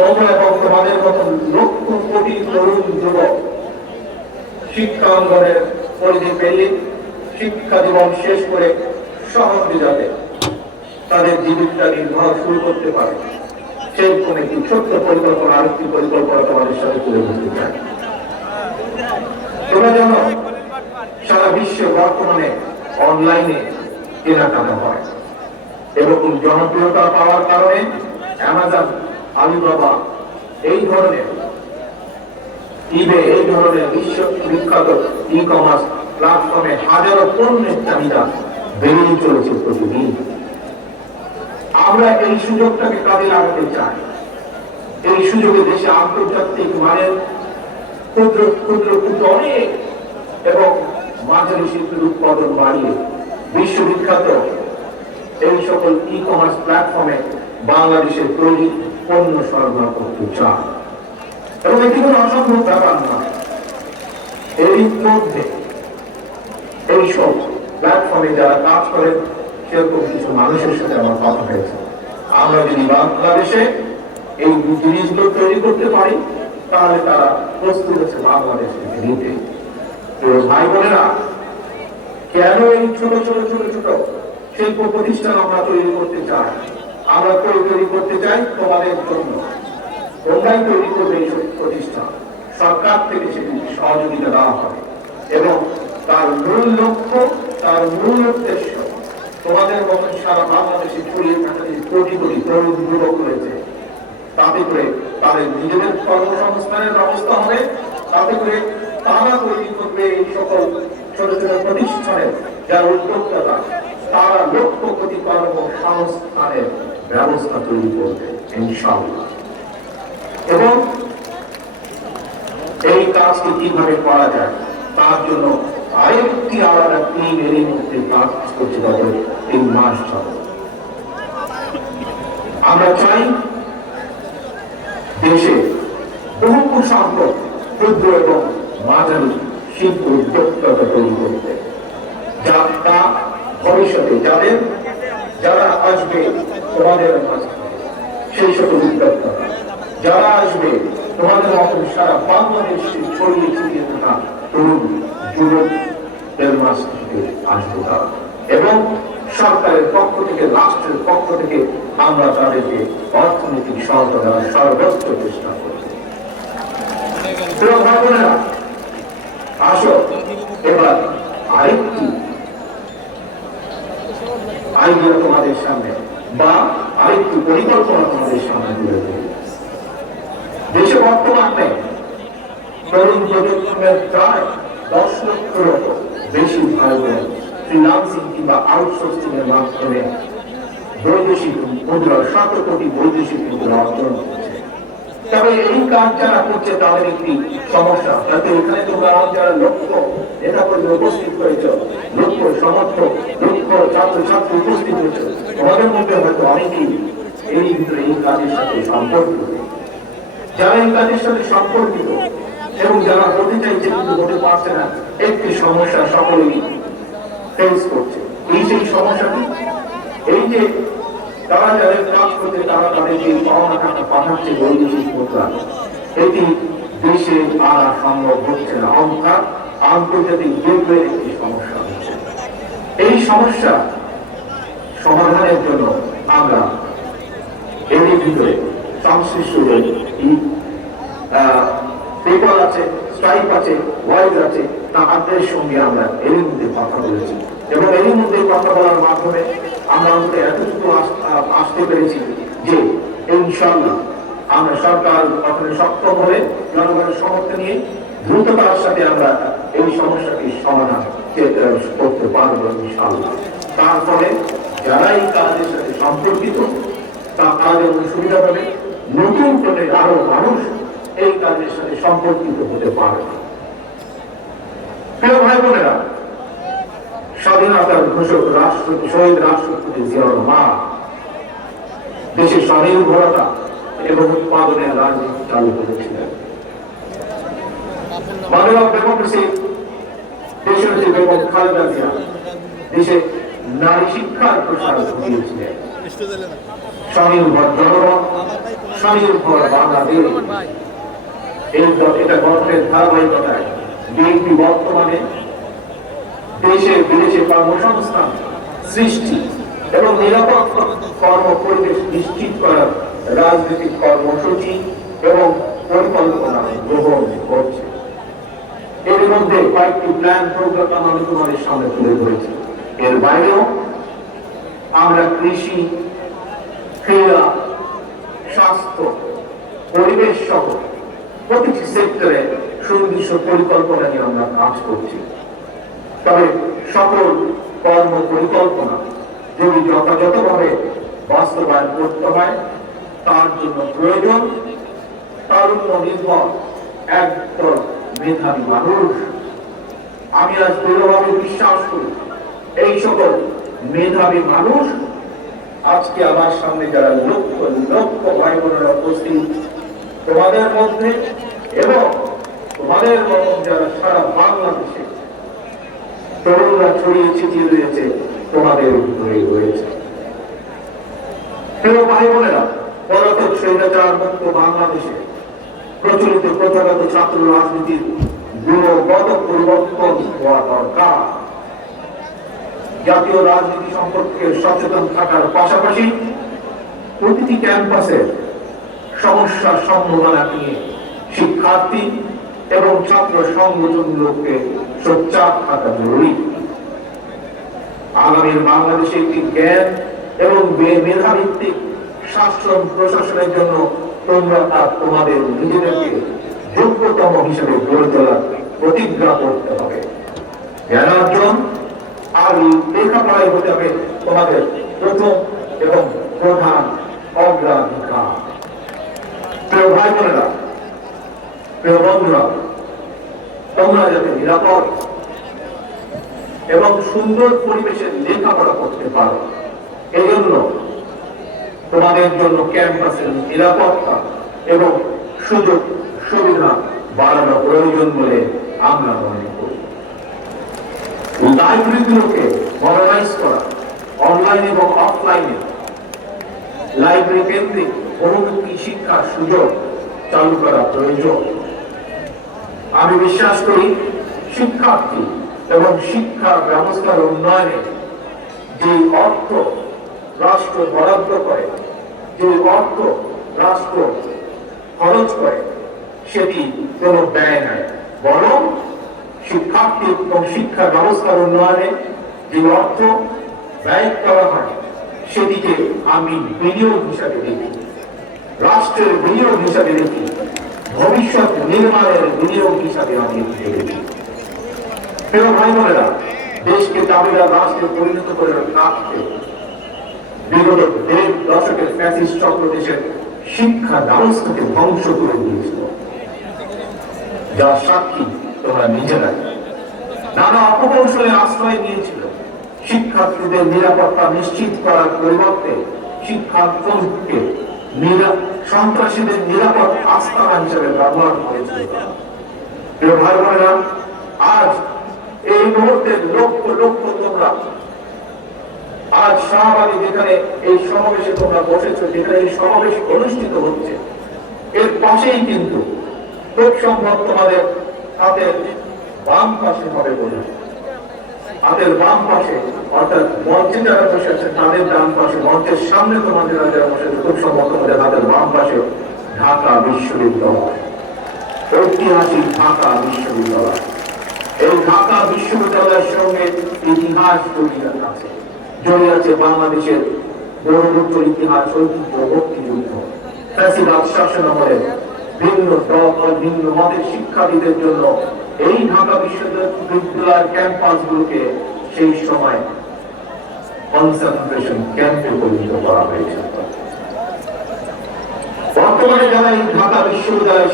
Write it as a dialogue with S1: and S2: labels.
S1: তোমরা এবং তোমাদের মতন লক্ষ কোটি তরুণ যুবক শিক্ষাঙ্গনের পরিধি পেরিয়ে শিক্ষা জীবন শেষ করে শহরে যাবে। তাদের জীবিকা নির্বাহ শুরু করতে পারে। সেই কোন একটি ছোট্ট পরিকল্পনা, আরেকটি পরিকল্পনা তোমাদের সাথে তুলে ধরতে চাই। তোমরা জানো, সারা বিশ্বে বর্তমানে অনলাইনে কেনাকাটা হয়। এবং জনপ্রিয়তা পাওয়ার কারণে অ্যামাজন আলিবাবা এই ধরনের ইবে এই ধরনের বিশ্ব বিখ্যাত ই কমার্স প্ল্যাটফর্মে হাজারো পণ্যের চাহিদা বেড়েই চলেছে প্রতিদিন। আমরা এই সুযোগটাকে কাজে লাগাতে চাই। এই সুযোগে দেশে আন্তর্জাতিক মানের ক্ষুদ্র ক্ষুদ্র ক্ষুদ্র অনেক এবং মাঝারি শিল্পের উৎপাদন বাড়িয়ে বিশ্ববিখ্যাত এই সকল ই কমার্স প্ল্যাটফর্মে বাংলাদেশের তৈরি পণ্য সরবরাহ করতে চায় এবং এটি কোনো অসম্ভব ব্যাপার নয়। এর মধ্যে এইসব প্ল্যাটফর্মে যারা কাজ করেন সেরকম কিছু মানুষের সাথে আমার কথা হয়েছে। আমরা যদি বাংলাদেশে এই জিনিসগুলো তৈরি করতে পারি, তাহলে তারা প্রস্তুত আছে বাংলাদেশ থেকে নিতে। তো ভাই বোনেরা, কেন এই ছোট ছোট ছোট ছোট শিল্প প্রতিষ্ঠান আমরা তৈরি করতে চাই? আমরা তৈরি তৈরি করতে চাই তোমাদের জন্য। তোমরাই তৈরি করবে এই প্রতিষ্ঠান। সরকার থেকে সেটি সহযোগিতা দেওয়া হবে। এবং তার মূল লক্ষ্য, তার মূল উদ্দেশ্য, তোমাদের মতন সারা বাংলাদেশে ছড়িয়ে থাকা যে কোটি কোটি তরুণ যুবক রয়েছে, তাতে করে তাদের নিজেদের কর্মসংস্থানের ব্যবস্থা হবে, তাতে করে তারা তৈরি করবে এই সকল ছোট ছোট প্রতিষ্ঠানের যারা উদ্যোক্তা তারা লক্ষ কোটি কর্মসংস্থানের ব্যবস্থা তৈরি করবে এবং এই কাজটি কীভাবে করা যায়, তার জন্য আরেকটি আলাদা টিম এর মধ্যে কাজ করছে গত তিন মাস আমরা চাই দেশে বহু সম্পদ ক্ষুদ্র এবং মাঝারি শিল্প উদ্যোক্তা তৈরি করতে। যা তা ভবিষ্যতে যাদের, যারা আসবে তোমাদের মাঝে। সেই সকল উদ্যোক্তা যারা আসবে তোমাদের মতন সারা বাংলাদেশ ছড়িয়ে ছিটিয়ে থাকা তরুণ যুবকদের মাঝ থেকে আসবে তারা। এবং সরকারের পক্ষ থেকে রাষ্ট্রের পক্ষ থেকে আমরা তাদেরকে অর্থনৈতিক সহায়তা দেওয়ার সর্বোচ্চ চেষ্টা বোনেরা, আসো এবার আরেকটি আইডিয়া তোমাদের সামনে। বা আরেকটু পরিকল্পনা তোমাদের সামনে তুলে দেবে দেশে বর্তমানে তরুণ প্রজন্মের প্রায় দশ লক্ষ বেশি ফ্রিলান্সিং কিংবা আউটসোর্সিং এর মাধ্যমে বৈদেশিক মুদ্রা শত কোটি বৈদেশিক মুদ্রা অর্জন তবে এই কাজ যারা করছে, তাদের একটি সমস্যা। যাতে এখানে তোমরা যারা লক্ষ্য নেতা কর্মী উপস্থিত হয়েছ। লক্ষ্য সমর্থক, লক্ষ্য ছাত্র ছাত্রী উপস্থিত হয়েছে। তোমাদের মধ্যে হয়তো অনেকেই এই ভিতরে এই কাজের সাথে সম্পর্কিত। যারা এই কাজের সাথে সম্পর্কিত এবং যারা হতে চাইছে কিন্তু হতে পারছে না, একটি সমস্যা সকলেই ফেস করছে। এই সেই সমস্যাটি, এই যে তারা যাদের কাজ করছে, তারা তাদের যে পাওনা টাকা পাঠাচ্ছে বৈদেশিক মুদ্রা। এটি দেশে আর সম্ভব হচ্ছে না। অর্থাৎ আন্তর্জাতিক যোগের একটি সমস্যা। এই সমস্যা সমাধানের জন্য আমরা এরই ভিতরে সংশ্লিষ্ট পেপার আছে, স্ট্রাইপ আছে, ওয়াইজ আছে, তাদের সঙ্গে আমরা এরই মধ্যে কথা বলেছি। এবং এরই মধ্যে কথা বলার মাধ্যমে আমরা এতটুকু আসতে পেরেছি যে ইনশাল্লাহ আমরা সরকার গঠনে সক্ষম হলে জনগণের সমর্থন নিয়ে দ্রুততার সাথে আমরা এই সমস্যাটি সমাধান করতে পারব ইনশাল্লাহ তারপরে যারা এই কাজের সাথে সম্পর্কিত, তা তারা সুবিধা পাবে। নতুন করে আরও মানুষ এই কাজের সাথে সম্পর্কিত হতে পারে প্রিয় ভাই বোনেরা স্বাধীনতার ঘোষক রাষ্ট্রপতি, শহীদ রাষ্ট্রপতি জিয়াউর রহমান, দেশের স্বনির্ভরতা এবং উৎপাদনের রাজনীতি চালু করেছিলেন। বাংলাদেশ। এটা গঠনের ধারাবাহিকতায় বিএনপি বর্তমানে দেশে বিদেশে কর্মসংস্থান, সৃষ্টি এবং নিরাপদ কর্ম পরিবেশ নিশ্চিত করার রাজনৈতিক কর্মসূচি এবং পরিকল্পনা গ্রহণ করছে। এর মধ্যে কয়েকটি প্ল্যান প্রোগ্রাম আমি তোমাদের সামনে তুলে ধরেছি। এর বাইরেও আমরা কৃষি, ক্রীড়া, স্বাস্থ্য, পরিবেশ সহ প্রতিটি সেক্টরে সুনির্দিষ্ট পরিকল্পনা নিয়ে আমরা কাজ করছি। তবে সকল কর্ম পরিকল্পনা যদি যথাযথভাবে বাস্তবায়ন করতে হয়, তার জন্য প্রয়োজন। তার তারুণ্য নির্ভর একদল মেধাবী মানুষ। আমি আজ দৃঢ়ভাবে বিশ্বাস করি, এই সকল মেধাবী মানুষ আজকে আমার সামনে যারা লক্ষ লক্ষ ভাই বোনেরা উপস্থিত, তোমাদের মধ্যে এবং তোমাদের মতন যারা সারা বাংলাদেশে তরুণরা ছড়িয়ে ছিটিয়ে রয়েছে তোমাদের ঘুরে রয়েছে। প্রিয় ভাই বোনেরা, পলাতক স্বৈরাচার মুক্ত বাংলাদেশে প্রচলিত প্রথাগত ছাত্র রাজনীতির গুণগত পরিবর্তন হওয়া দরকার। জাতীয় রাজনীতি সম্পর্কে সচেতন থাকার পাশাপাশি প্রতিটি ক্যাম্পাসে সমস্যার সম্ভাবনা নিয়ে শিক্ষার্থী এবং ছাত্র সংগঠনগুলোকে সোচ্চার থাকা জরুরি। আগামীর বাংলাদেশে একটি জ্ঞান এবং মেধাভিত্তিক শাসন প্রশাসনের জন্য তোমরা তা তোমাদের নিজেদেরকে যোগ্যতম হিসেবে গড়ে তোলার প্রতিজ্ঞা করতে হবে। জ্ঞানার্জন আর লেখাপড়াই হতে হবে তোমাদের প্রথম এবং প্রধান অগ্রাধিকার। প্রিয় ভাই বোনেরা, প্রিয় বন্ধুরা তোমরা যাতে নিরাপদ এবং সুন্দর পরিবেশে লেখাপড়া করতে পারো। এই জন্য তোমাদের জন্য ক্যাম্পাসের নিরাপত্তা এবং সুযোগ সুবিধা বাড়ানো প্রয়োজন বলে আমরা মনে করি। লাইব্রেরিগুলোকে মডার্নাইজ করা অনলাইন এবং অফলাইনে লাইব্রেরি কেন্দ্রিক বহুমুখী শিক্ষার সুযোগ চালু করা প্রয়োজন। আমি বিশ্বাস করি শিক্ষার্থী এবং শিক্ষা ব্যবস্থার উন্নয়নে যে অর্থ রাষ্ট্র বরাদ্দ করে, যে অর্থ রাষ্ট্র খরচ করে, সেটি কোনো ব্যয় নয়। বরং শিক্ষার্থী এবং শিক্ষা ব্যবস্থার উন্নয়নে যে অর্থ ব্যয় করা হয়, সেটিকে আমি বিনিয়োগ হিসাবে দেখি। রাষ্ট্রের বিনিয়োগ হিসাবে দেখি। ভবিষ্যৎ নির্মাণের শিক্ষা ব্যবস্থাকে ধ্বংস করে দিয়েছিল। সাক্ষী তোমরা নিজেরাই। নানা অপকৌশলে আশ্রয় নিয়েছিল। শিক্ষার্থীদের নিরাপত্তা নিশ্চিত করার পরিবর্তে শিক্ষার্থীকে নিরা- সন্ত্রাসীদের নিরাপদ আস্তানা হিসেবে ব্যবহার করেছিল। প্রিয় ভাই বোনেরা, আজ এই মুহূর্তে লক্ষ লক্ষ তোমরা, আজ শাহবাগে যেখানে এই সমাবেশে তোমরা বসেছো, যেখানে এই সমাবেশ অনুষ্ঠিত হচ্ছে, এর পাশেই কিন্তু খুব সম্ভব তোমাদের হাতের বাম পাশে হবে বলে। হাতের বাম পাশে, অর্থাৎ মঞ্চে যারা বসে আছে, তাদের ডান পাশে মঞ্চের সামনে তোমাদের যারা বসে আছে খুব সম্ভব তোমাদের হাতের বাম পাশে ঢাকা বিশ্ববিদ্যালয়। ঐতিহাসিক ঢাকা বিশ্ববিদ্যালয়। এই ঢাকা বিশ্ববিদ্যালয়ের সঙ্গে ইতিহাস জড়িয়ে আছে। বাংলাদেশের গৌরবোত্তর ইতিহাস, ঐতিহ্য ভিন্ন দল ভিন্ন মতের শিক্ষার্থীদের জন্য এই ঢাকা বিশ্ববিদ্যালয়ের ক্যাম্পাসগুলোকে সেই সময় কনসেন্ট্রেশন ক্যাম্পে পরিণত করা হয়েছে। বর্তমানে যারা এই ঢাকা বিশ্ববিদ্যালয়ের